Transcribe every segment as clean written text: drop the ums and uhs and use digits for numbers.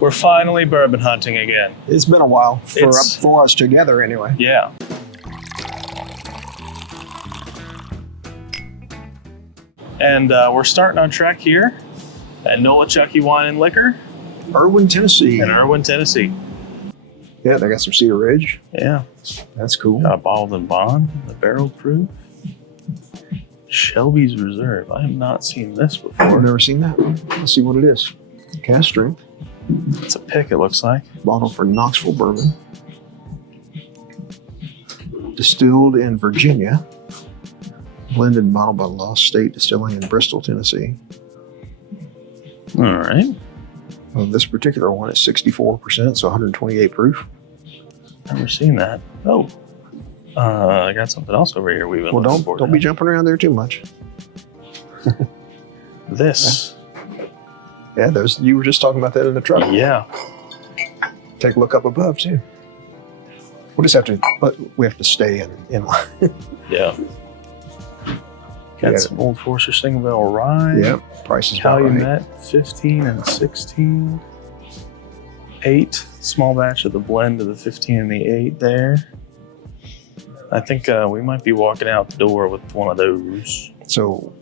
We're finally bourbon hunting again. It's been a while for us together anyway. Yeah. And we're starting our trek here at Nolichucky Wine and Liquor. Irwin, Tennessee. In Irwin, Tennessee. Yeah, they got some Cedar Ridge. Yeah. That's cool. Got a bottled and bond, the barrel proof. Shelby's Reserve. I have not seen this before. I've never seen that one. Let's see what it is. Cast strength. It's a pick, it looks like. Bottled for Knoxville bourbon. Distilled in Virginia. Blended and bottled by Lost State Distilling in Bristol, Tennessee. All right. Well, this particular one is 64%, so 128 proof. Never seen that. Oh. I got something else over here we've been looking for. Don't be jumping around there too much. This. Yeah, those you were just talking about that in the truck. Yeah. Take a look up above too. We'll just have to, but we have to stay in line. Yeah. Got some Old Forester Single Barrel Rye. Yep. Price is about right. Calumet 15 and 16. 8. Small batch of the blend of the 15 and the 8 there. I think we might be walking out the door with one of those. So,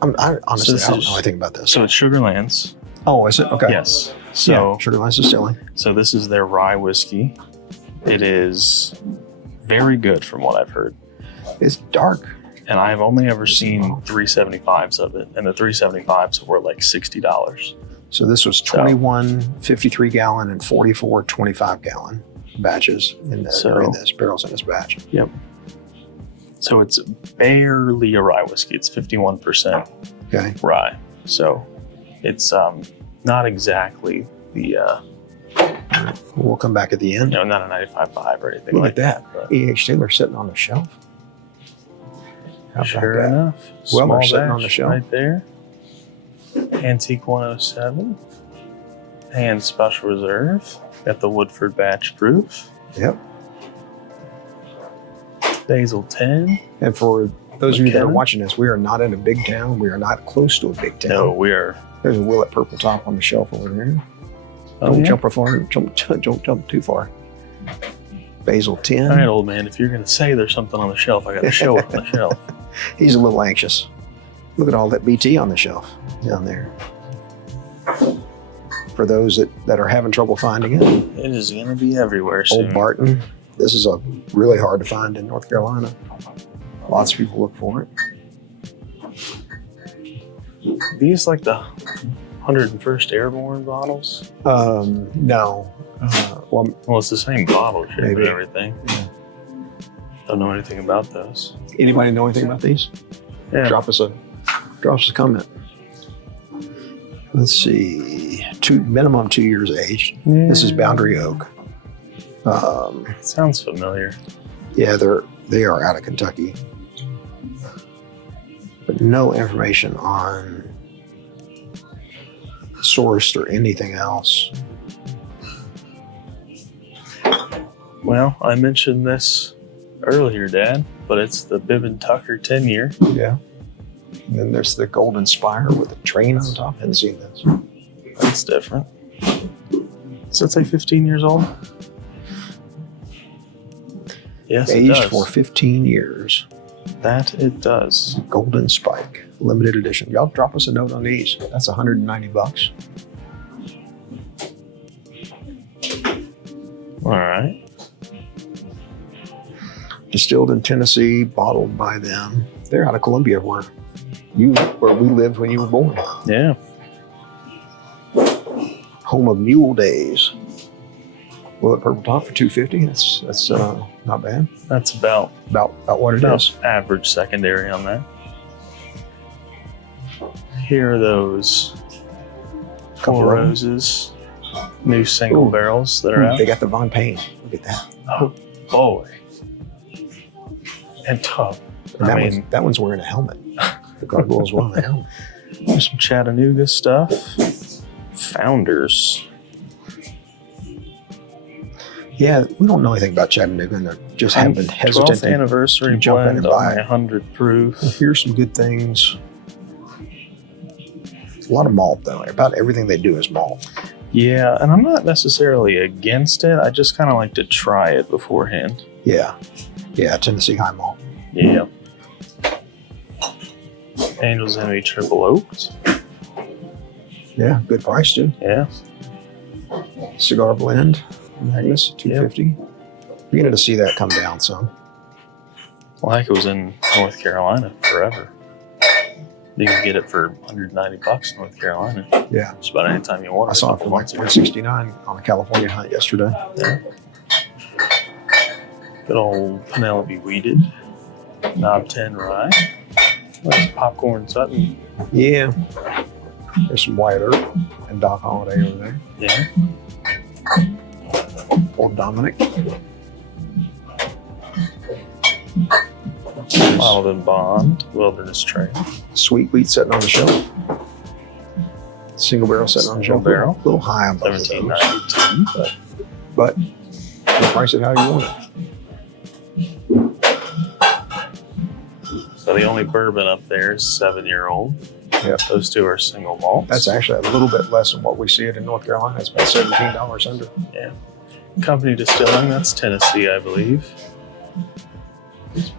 I honestly don't know anything about this. So it's Sugarlands. Oh, is it? Okay. Yes. So yeah, Sugarlands Distilling. So this is their rye whiskey. It is very good from what I've heard. It's dark. And I've only ever seen 375s of it. And the 375s were like $60. So this was 21 53-gallon and 44 25-gallon batches in this barrels in this batch. Yep. So it's barely a rye whiskey. It's 51% rye. So it's not exactly the... we'll come back at the end. No, not a 95.5 or anything Look like at that. But E.H. Taylor sitting on the shelf. Sure enough. Weller sitting on the shelf. Right there. Antique 107. And Special Reserve. Got the Woodford Batch Proof. Yep. Basil 10. And for those of you that are watching this, we are not in a big town. We are not close to a big town. No, we are. There's a Willet Purple Top on the shelf over there. Don't jump too far. Basil 10. All right, old man, if you're going to say there's something on the shelf, I got to show it on the shelf. He's a little anxious. Look at all that BT on the shelf down there. For those that are having trouble finding it. It is going to be everywhere soon. Old Barton. This is really hard to find in North Carolina. Lots of people look for it. These like the 101st Airborne bottles? No. Well, it's the same bottle shape maybe. And everything. Yeah. Don't know anything about those. Anybody know anything about these? Yeah. Drop us a comment. Let's see. Minimum 2 years aged. Yeah. This is Boundary Oak. Sounds familiar. Yeah, they are out of Kentucky. But no information on sourced or anything else. Well, I mentioned this earlier, Dad, but it's the Bibb and Tucker 10-year. Yeah. And then there's the Golden Spire with a train on top. I hadn't seen this. That's different. Does that say 15 years old? Yes, it does. Aged for 15 years. That it does. Golden Spike, limited edition. Y'all drop us a note on these. That's $190. All right. Distilled in Tennessee, bottled by them. They're out of Columbia, where we lived when you were born. Yeah. Home of Mule Days. Willet Purple Top for $250. That's not bad. That's about what it is. Average secondary on that. Here are those Four Roses new single barrels that are out. They got the Von Payne. Look at that. Oh boy. And tough. That one's wearing a helmet. The gargoyle's wearing a helmet. There's some Chattanooga stuff. Founders. Yeah, we don't know anything about Chattanooga, and just haven't been hesitant 12th anniversary to jump in and buy 100 proof. Here's some good things. A lot of malt, though. About everything they do is malt. Yeah, and I'm not necessarily against it. I just kind of like to try it beforehand. Yeah. Yeah, Tennessee high malt. Yeah. Angel's Envy triple oaked. Yeah, good price too. Yeah. Cigar blend, Magnus, $250. Yep. Beginning to see that come down some. Like it was in North Carolina forever. You can get it for $190 in North Carolina. Yeah. Just about any time you want it. I saw it for like $169 on a California hunt yesterday. Yeah. Good old Penelope weeded. Knob 10 rye. Nice popcorn Sutton. Yeah. There's some Wyatt Earp and Doc Holliday over there. Yeah. Old Dominic. Bottled in Bond. Wilderness Trail. Sweet wheat sitting on the shelf. Single barrel sitting on the Single shelf. barrel. A little high on both of those. $17.92. But you price it how you want it. So the only bourbon up there is 7-year-old. Yep. Those two are single malts. That's actually a little bit less than what we see it in North Carolina. It's about $17 under. Yeah. Company Distilling, that's Tennessee, I believe.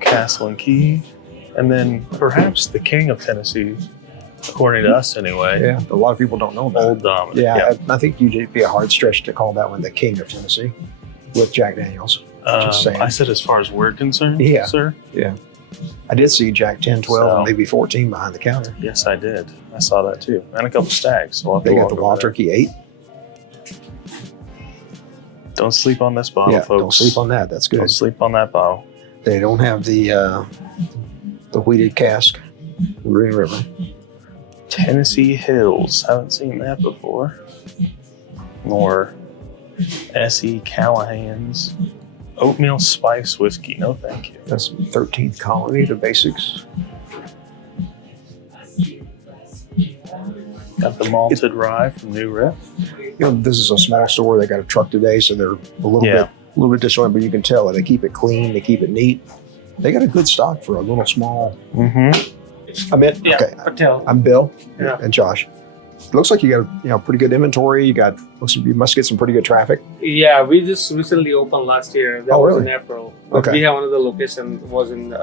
Castle and Key. And then perhaps the king of Tennessee, according to us anyway. Yeah, a lot of people don't know about Old it. Dominic. Yeah, I think you'd be a hard stretch to call that one the king of Tennessee with Jack Daniels. Just saying. I said as far as we're concerned, Yeah. sir. Yeah. I did see Jack 10, 12, So- and maybe 14 behind the counter. Yes, I did. I saw that too. And a couple stags. So we'll have They to got walk the over Wild there. Turkey 8. Don't sleep on this bottle, Yeah, folks. don't sleep on that. That's good. Don't sleep on that bottle. They don't have the wheated cask, Green River. Tennessee Hills. Haven't seen that before. Nor S.E. Callahan's Oatmeal Spice Whiskey. No, thank you. That's 13th Colony, the basics. Got the malted rye from New Rip. You know, this is a small store. They got a truck today, so they're a little bit disjointed, but you can tell it. They keep it clean. They keep it neat. They got a good stock for a little small. Mm-hmm. I'm in. Yeah, Okay. Patel. I'm Bill. Yeah. And Josh. It looks like you got pretty good inventory. You must get some pretty good traffic. Yeah, we just recently opened last year. That Oh, was really? in April. But Okay. we have another location. Was in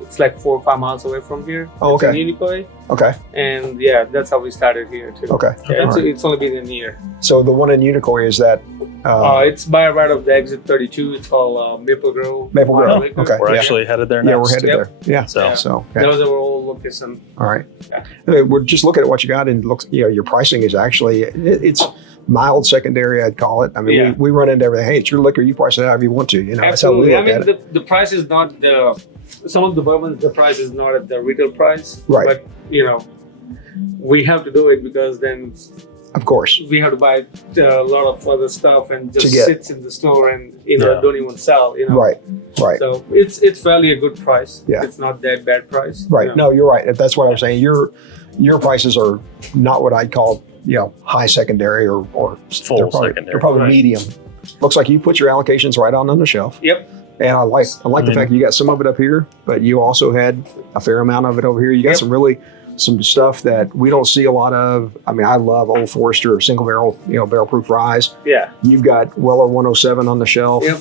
it's like 4 or 5 miles away from here. Oh, It's okay. in Unicoi. Okay. And yeah, that's how we started here too. Okay. Yeah, All right. it's only been a year. So the one in Unicoi, is that? It's by right of the exit 32. It's called Maple Grove. Maple Grove. Liquor. Okay. We're Yeah. actually headed there next. Yeah, we're headed Yep. there. Yeah. So, So okay. That was our old location. All right. Yeah. Anyway, we're just looking at what you got, and looks, your pricing is actually it's mild secondary, I'd call it. I mean, Yeah. we run into everything. Hey, it's your liquor. You price it however you want to. That's how we Absolutely. I look mean, at it. the price is not some of the bourbons. The price is not at the retail price. Right. But we have to do it because then Of course. we have to buy a lot of other stuff and just To get- sits in the store and Yeah. don't even sell. Right. Right. So it's fairly a good price. Yeah. It's not that bad price. Right. No, you're right. That's what I'm saying. Your prices are not what I'd call high secondary or Full they're probably, secondary. They're probably Right. medium. Looks like you put your allocations right on the shelf. Yep. And I like the fact you got some of it up here, but you also had a fair amount of it over here. You got Yep. some stuff that we don't see a lot of. I mean, I love Old Forester single barrel, barrel proof ryes. Yeah. You've got Weller 107 on the shelf. Yep.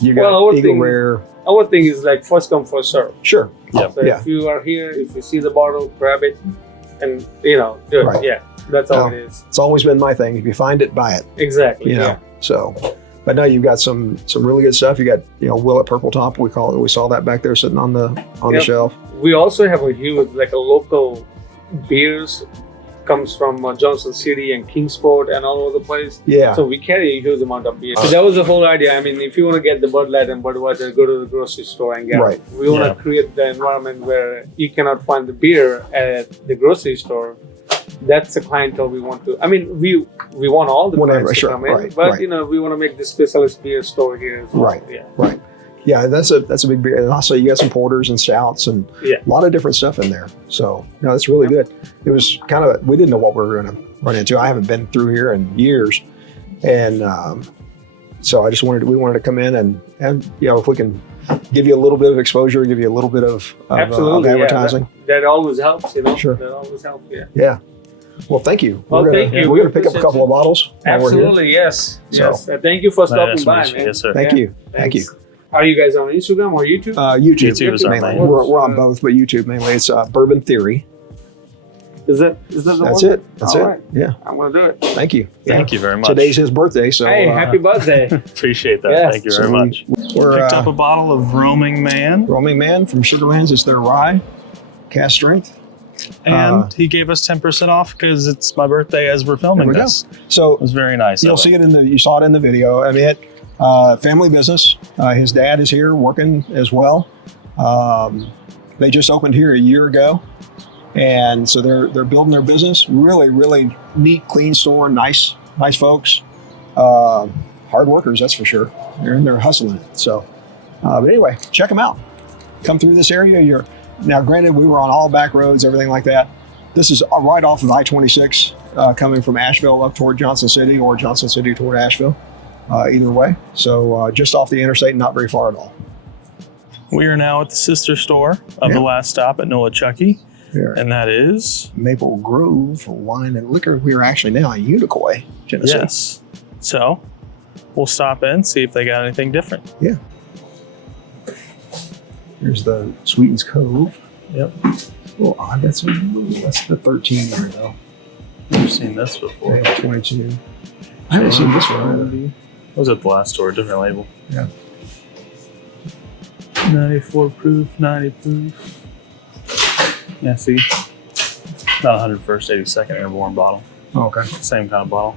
You Well, got one Eagle thing- Rare. Our thing is like first come, first serve. Sure. Yep. So Yeah. if you are here, if you see the bottle, grab it and do it. Right. Yeah. That's all No. it is. It's always been my thing. If you find it, buy it. Exactly. Yeah. So, but no, you've got some really good stuff. You got Willet Purple Top. We call it. We saw that back there sitting on the Yep. shelf. We also have a huge like a local beers comes from Johnson City and Kingsport and all over the place. Yeah. So we carry a huge amount of beer. So that was the whole idea. I mean, if you want to get the Bud Light and Budweiser, go to the grocery store and get Right. it. We want to Yeah. create the environment where you cannot find the beer at the grocery store. That's the clientele we want to. I mean, we want all the Whatever, clients to sure, come in, right, but right. we want to make the specialist beer store here as well. Right. Yeah. Right. Yeah, that's a big beer. And also you got some porters and stouts and Yeah. a lot of different stuff in there. So no, that's really good. It was kind of we didn't know what we were going to run into. I haven't been through here in years, and so I just we wanted to come in and if we can give you a little bit of exposure, give you a little bit of Absolutely. advertising. Yeah, that always helps. Sure. That always helps. Yeah. Yeah. Well, thank you. Well, thank you. We're going to pick up a couple of bottles. while we're here. Absolutely, yes. So- Yes. Thank you for stopping Nice to by, meet you. man. Yes, sir. Thank Yeah, you. Thank you. thanks. Are you guys on Instagram or YouTube? YouTube. YouTube is our mainly. main. We're on both, but YouTube mainly. It's Bourbon Theory. Is that the That's one? it. That's All it. right. Yeah. I'm gonna do it. Thank you. Thank you very much. Today's his birthday, so Hey, happy birthday! Appreciate that. Yeah. Thank you very much. We're Picked up a bottle of Roaming Man, Roaming Man from Sugarlands. It's their rye, cast strength. and he gave us 10% off because it's my birthday as we're filming There we go. this. So It was very nice. you'll of see him. it you saw it in the video. I mean, family business. His dad is here working as well. They just opened here a year ago, and so they're building their business. Really neat, clean store. Nice folks. Hard workers, that's for sure. They're in there hustling it. So, but anyway, check them out. Come through this area. Now, granted, we were on all back roads, everything like that. This is right off of I-26, coming from Asheville up toward Johnson City or Johnson City toward Asheville. Either way. So just off the interstate, not very far at all. We are now at the sister store of the last stop at Noah Chucky, Here. and that is Maple Grove Wine and Liquor. We are actually now in Unicoi, Tennessee. yes. So we'll stop in, see if they got anything different. Here's the Sweetens Cove. Yep. Oh, odd. That's the 13 there, though. Never seen this before. They have 22. I haven't seen this one either. Was at the last store, different label. Yeah. 94 proof, 90 proof. Yeah, see? Not 101st, 82nd airborne bottle. Oh, okay. Same kind of bottle.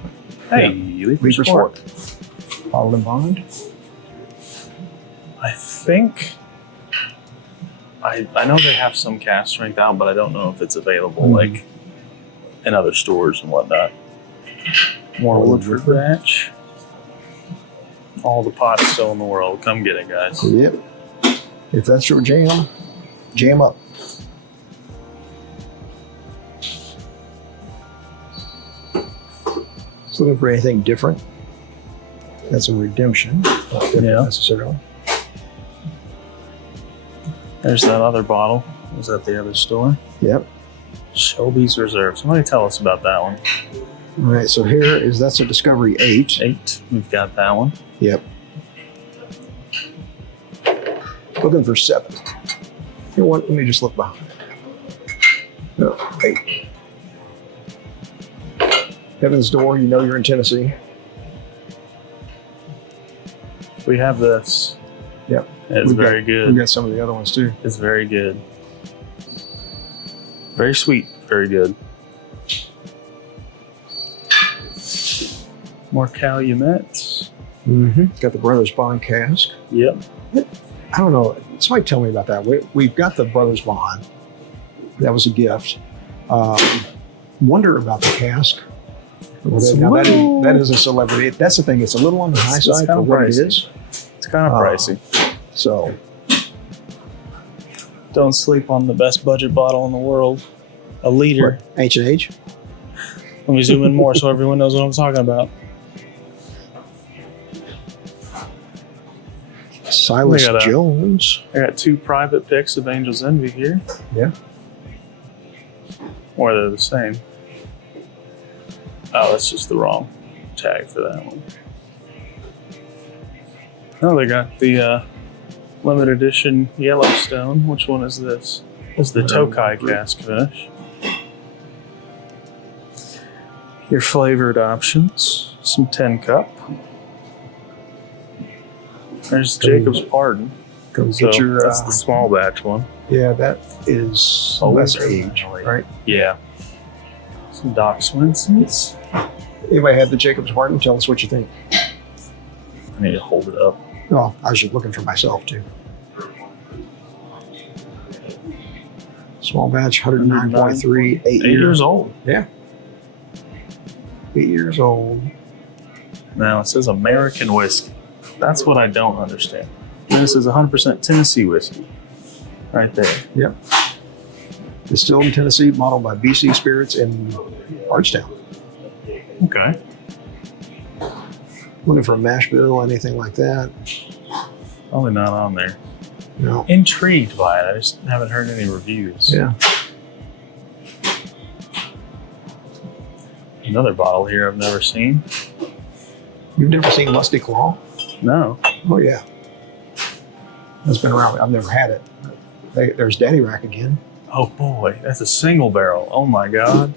Hey, Leaper's Leaper's Fort. Bottled and bond. I think I know they have some cast strength out, but I don't know if it's available like in other stores and whatnot. More Woodford batch. All the pots still in the world. Come get it, guys. Yep. If that's your jam, jam up. Just looking for anything different. That's a redemption. Not different Yeah. necessarily. There's that other bottle. Was at the other store. Yep. Shelby's Reserve. Somebody tell us about that one. All right, so that's a Discovery 8. 8. We've got that one. Yep. Looking for 7. You know what? Let me just look behind. No, 8. Heaven's Door, you know you're in Tennessee. We have this. Yep. It's We've very We've good. got some of the other ones too. It's very good. Very sweet. Very good. More Calumet. Mm-hmm. Got the Brothers Bond cask. Yep. I don't know. Somebody tell me about that. We've got the Brothers Bond. That was a gift. Wonder about the cask. It's Now, little- that is a celebrity. That's the thing. It's a little on the high It's side kinda for what it pricey. is. It's kind of pricey. So Don't sleep on the best budget bottle in the world. A liter. H&H. Let me zoom in more so everyone knows what I'm talking about. Silas We got a- Jones. I got 2 private picks of Angel's Envy here. Yeah. Or they're the same. Oh, that's just the wrong tag for that one. Oh, they got the limited edition Yellowstone. Which one is this? This is the Tokai cask finish. Your flavored options. Some 10 cup. There's Jacob's Pardon. Go So get your. that's the small batch one. Yeah, that is less age, right? Yeah. Some Doc Swenson's. Anybody had the Jacob's Pardon? Tell us what you think. I need to hold it up. Oh, I was just looking for myself too. Small batch, 109.3, 8 8 years old. Yeah. 8 years old. Now it says American whiskey. That's what I don't understand. And this is 100% Tennessee whiskey. Right there. Yep. Distilled in Tennessee, bottled by BC Spirits in Bardstown. Okay. Looking for a mash bill, anything like that? Probably not on there. No. Intrigued by it. I just haven't heard any reviews. Yeah. Another bottle here I've never seen. You've never seen Lusty Claw? No. Oh yeah, it's been around. I've never had it. There's Daddy Rack again. Oh boy, that's a single barrel. Oh my God.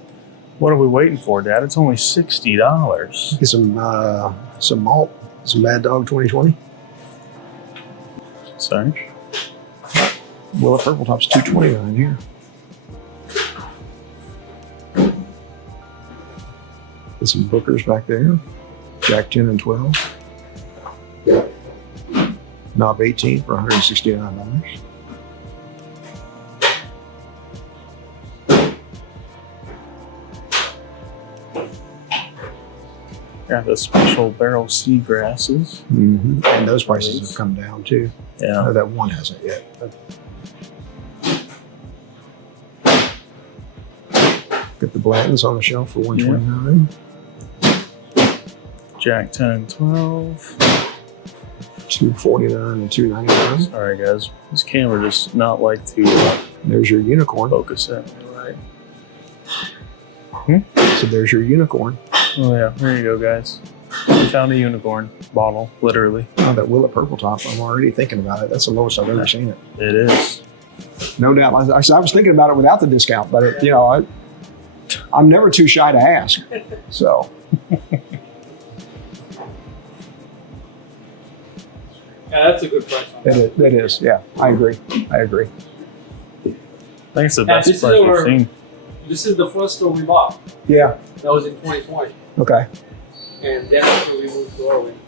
What are we waiting for, Dad? It's only $60. Get some malt, some Mad Dog 2020. Sorry. Willet Purple Top's $2.29 here. Get some Bookers back there. Jack 10 and 12. Knob 18 for $169. Got the special barrel seagrasses. Mm-hmm. And those prices have come down too. Yeah. No, that one hasn't yet. Got the Blantons on the shelf for $129. Jack 10 and 12. $2.49 and $2.99. Sorry guys, this camera does not like to There's your unicorn. focus in. Right. So there's your unicorn. Oh yeah, there you go guys. We found a unicorn bottle, literally. Oh, that Willet Purple Top. I'm already thinking about it. That's the lowest I've ever seen it. It is. No doubt. I was thinking about it without the discount, but it, I'm never too shy to ask. So. Yeah, that's a good price on that. That is. Yeah, I agree. I think it's the best this is price we've our- seen. This is the first store we bought. Yeah. That was in 2020. Okay. And then after we moved to Orwin.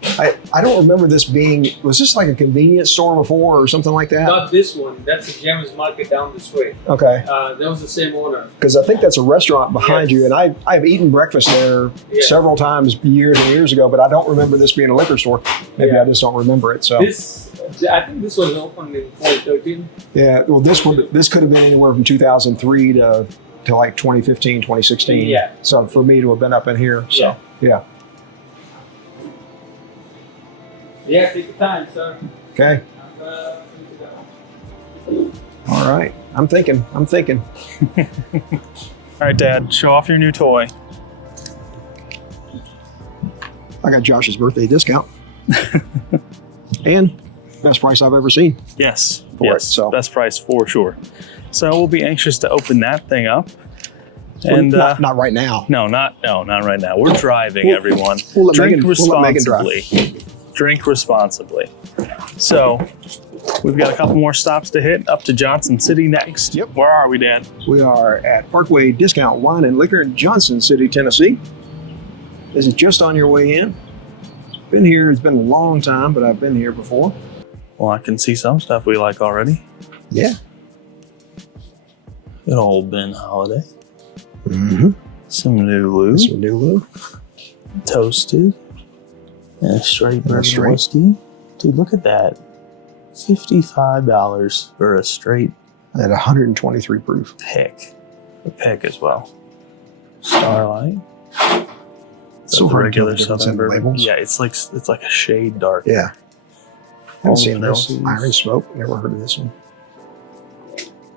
I don't remember this being, was this like a convenience store before or something like that? Not this one. That's the Diamas market down this way. Okay. That was the same owner. Because I think that's a restaurant behind Yes. you, and I've eaten breakfast there Yeah. several times years and years ago, but I don't remember this being a liquor store. Maybe Yeah. I just don't remember it. So I think this was opened in 2013. yeah, well, this could have been anywhere from 2003 to like 2015, 2016. Yeah. So for me to have been up in here, so yeah. Yeah, take your time, sir. Okay. All right. I'm thinking. All right, Dad, show off your new toy. I got Josh's birthday discount. And best price I've ever seen. Yes, For it, so. best price for sure. So we'll be anxious to open that thing up. And not right now. no, not right now. We're driving, everyone. We'll let Drink Megan- we'll let Megan drive. responsibly. Drink responsibly. So we've got a couple more stops to hit. Up to Johnson City next. Yep. Where are we, Dad? We are at Parkway Discount Wine and Liquor in Johnson City, Tennessee. This is just on your way in. Been here, it's been a long time, but I've been here before. Well, I can see some stuff we like already. Yeah. Good old Ben Holiday. Mm-hmm. Some new Lou. That's some new Lou. Toasted. And a straight bourbon straight. whiskey. Dude, look at that. $55 for a straight At 123 proof. pick. A pick as well. Starlight. So The hard to regular tell the difference Southern in the bourbon. labels. Yeah, it's like a shade dark. Yeah. Haven't seen this. Noses. Iron Smoke. Never heard of this one.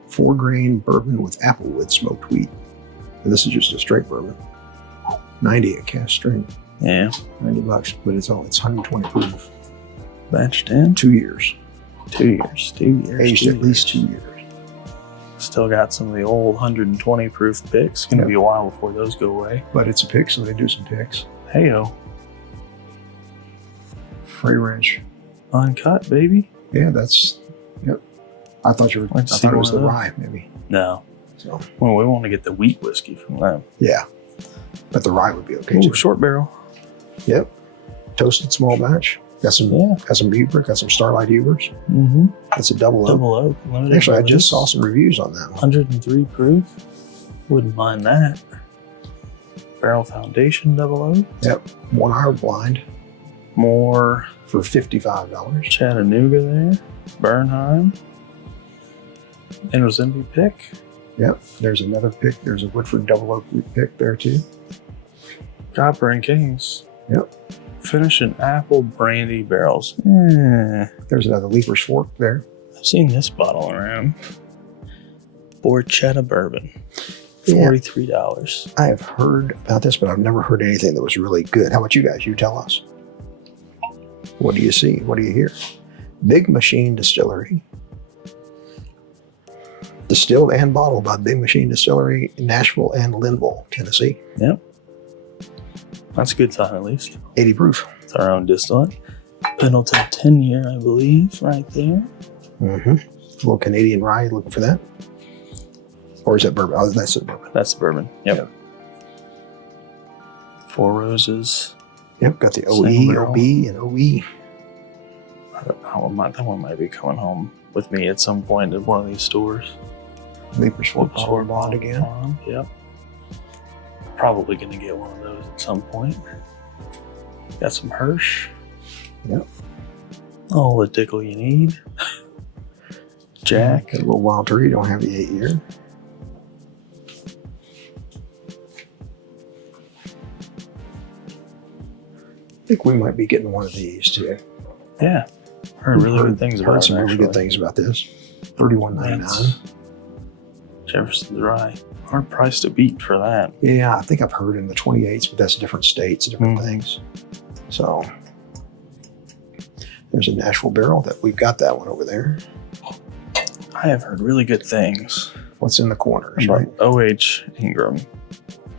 4-grain bourbon with applewood smoked wheat. And this is just a straight bourbon. 90 at cast strength. Yeah. $90, but it's 120 proof. Batched in. 2 years. 2 years. 2 years. Aged 2 at least years. 2 years. Still got some of the old 120 proof picks. Gonna Yep. be a while before those go away. But it's a pick, so they do some picks. Heyo. Free range. Uncut, baby. Yeah, that's. Yep. I thought you were. Let's I see thought it was the one of rye, maybe. No. So Well, we want to get the wheat whiskey from them. yeah, but the rye would be okay Ooh, too. short barrel. Yep. Toasted small batch. Got some. Yeah. Got some Buford. Got some Starlight Hubers. Mm-hmm. That's a double oak. Double oak. Limited Actually, I release. just saw some reviews on that one. 103 proof. Wouldn't mind that. Barrel Foundation double oak. Yep. 1 hour blind More for $55. Chattanooga there. Bernheim. Inrosimbi pick. Yep. There's another pick. There's a Woodford double oak pick there too. Copper and Kings. Yep. Finishing apple brandy barrels. There's another Leaper's Fork there. I've seen this bottle around. Borchetta bourbon. $43. I have heard about this, but I've never heard anything that was really good. How about you guys? You tell us. What do you see? What do you hear? Big Machine Distillery. Distilled and bottled by Big Machine Distillery in Nashville and Linville, Tennessee. Yep. That's a good sign, at least. 80 proof. It's our own distillate. Pendleton 10-year, I believe, right there. Mm-hmm. A little Canadian rye, looking for that? Or is that bourbon? Oh, that's the bourbon. That's the bourbon. Yep. Four Roses. Yep, got the OE, Single barrel. OB, and OE. That one might be coming home with me at some point at one of these stores. Leapers Full Power Bond again. Yep. Probably going to get one of those at some point. Got some Hirsch. Yep. All the tickle you need. Jack. Got a little Wild Turkey, don't have the 8-year. I think we might be getting one of these too. Yeah. Heard really good things about Heard it. some really good things about this. $31.99. Jefferson's Rye. Hard price to beat for that. Yeah, I think I've heard in the 28s, but that's different states, different things. So there's a Nashville barrel that we've got that one over there. I have heard really good things What's in the corners, about right? O.H. Ingram.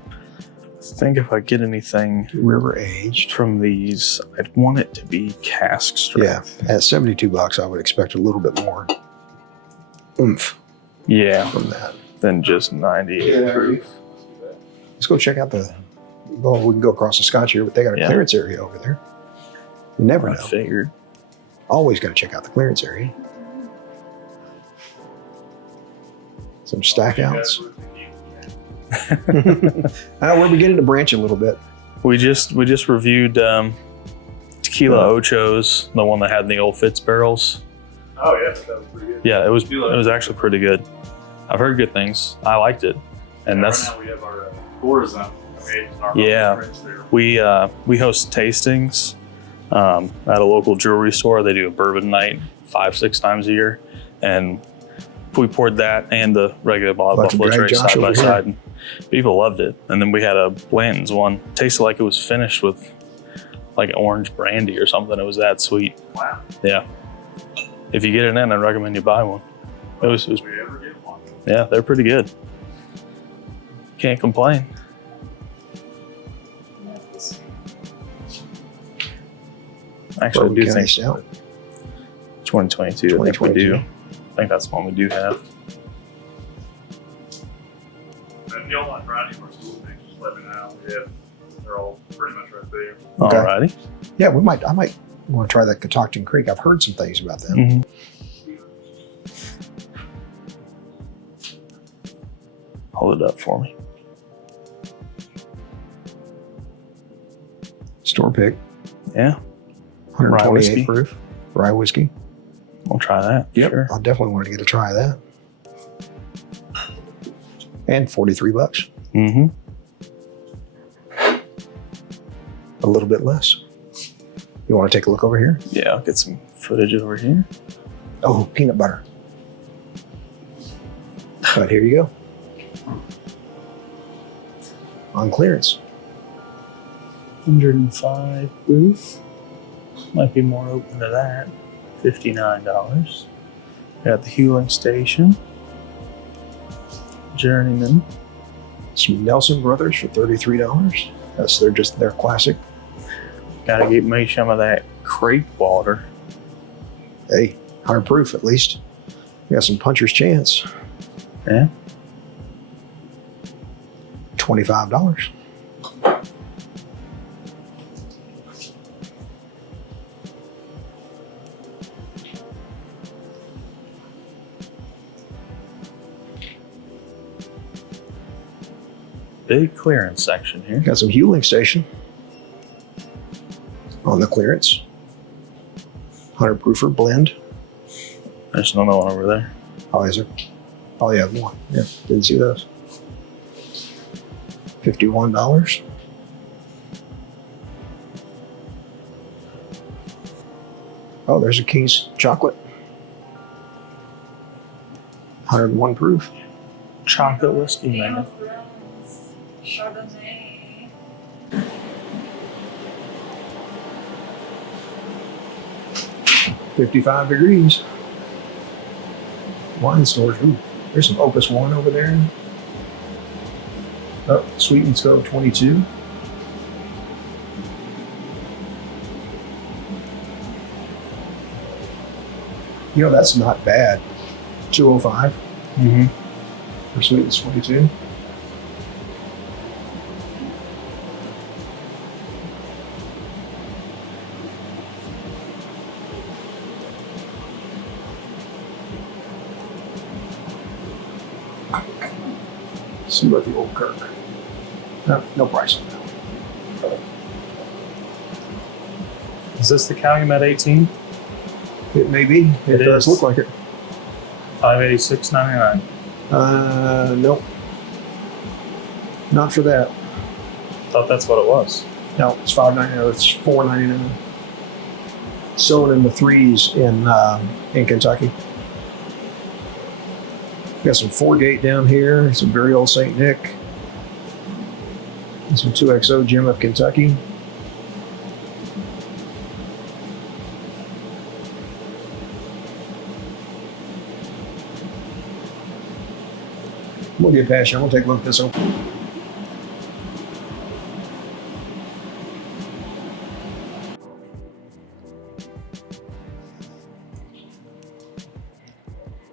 I think if I get anything River aged. from these, I'd want it to be cask Yeah, strength. at $72, I would expect a little bit more oomph Yeah, from that. than just 98 proof. Let's go check out the. Well, we can go across the Scotch here, but they got a Yeah. clearance area over there. You never I know. figured. Always got to check out the clearance area. Some stack outs. We're beginning to branch a little bit. We just reviewed Tequila Ocho's, the one that had the old Fitz barrels. Oh yeah, that was pretty good. Yeah, it was actually pretty good. I've heard good things. I liked it, and that's right now we have our Bourbon. Yeah. We host tastings at a local jewelry store. They do a bourbon night 5-6 times a year, and we poured that and the regular bottle About to Buffalo drag Trace Josh side by over here. side. And people loved it. And then we had a Blanton's one. Tasted like it was finished with like orange brandy or something. It was that sweet. Wow. Yeah. If you get it in, I'd recommend you buy one. It was If we ever get one. yeah, they're pretty good. Can't complain. Actually, I do Bourbon County think Stout. 2022. I think we 2022. do. I think that's the one we do have. And if y'all want Friday for school things, just let me know. Yeah, they're all pretty much right there. Okay. Alrighty. Yeah, I might want to try that Catoctin Creek. I've heard some things about that. Mhm. Hold it up for me. Store pick, Yeah, Rye 128 whiskey. proof, rye whiskey. we'll try that. Sure. I definitely wanted to get a try of that. And $43, Mm-hmm. a little bit less. You want to take a look over here? Yeah, I'll get some footage over here. Oh, peanut butter. But here you go. On clearance. 105 proof. Might be more open to that. $59. Got the Hewling Station. Journeyman. Some Nelson Brothers for $33. That's their classic. Gotta get me some of that crepe water. Hey, higher proof at least. We got some puncher's chance. Yeah. $25. Big clearance section here. Got some Hewling Station on the clearance. 100 proofer blend. There's another one over there. Oh, is there? Oh, yeah, more. Yeah, didn't see those. $51. Oh, there's a King's chocolate. 101 proof. Chocolate whiskey, man. 55 degrees. Wine stores. Ooh, there's some Opus 1 over there. Oh, Sweet and Go 22. You know, that's not bad. 205 Mm-hmm. for Sweet and 22. See what the old Kirk. No price on that one. Is this the Calumet 18? It may be. It does look like it. $586.99. Nope. Not for that. Thought that's what it was. No, it's $5.99. It's $4.99. Sold in the threes in Kentucky. Got some 4-gate down here. Some very old St. Nick. And some 2XO Gem of Kentucky. I'm gonna get past you. I'm gonna take a look at this one.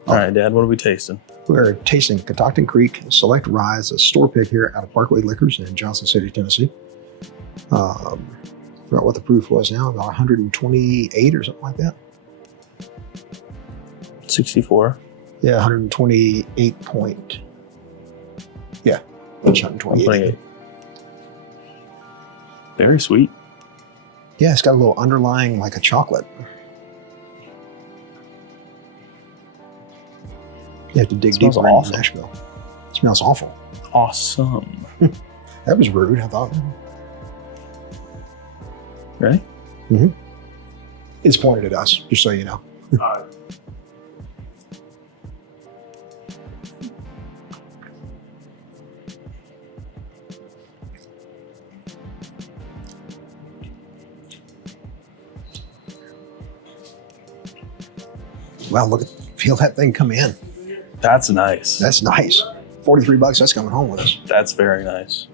All right, Dad, what are we tasting? We're tasting Catoctin Creek Select Rye, a store pick here out of Parkway Liquors in Johnson City, Tennessee. Forgot what the proof was now, about 128 or something like that. 64. Yeah, 128 point. Yeah, 128. Very sweet. Yeah, it's got a little underlying like a chocolate. You have to dig Smells deeper awful. into Nashville. It smells awful. Awesome. That was rude, I thought. Ready? It's pointed at us, just so you know. Wow, feel that thing come in. That's nice. That's nice. $43, that's coming home with us. That's very nice.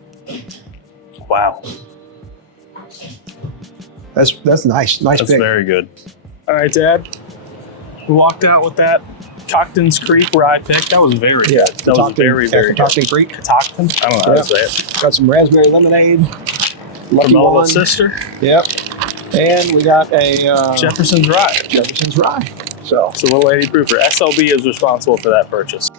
Wow. That's nice. Nice That's pick. very good. All right, Dad. We walked out with that Catoctin's Creek rye pick. That was very good. That was very, very good. Catoctin Creek. Catoctin? I don't know how to say it. Got some raspberry lemonade. Lucky From One. Sister. Yep. And we got a Jefferson's Rye. Jefferson's Rye. So It's a little 80 proofer. SLB is responsible for that purchase.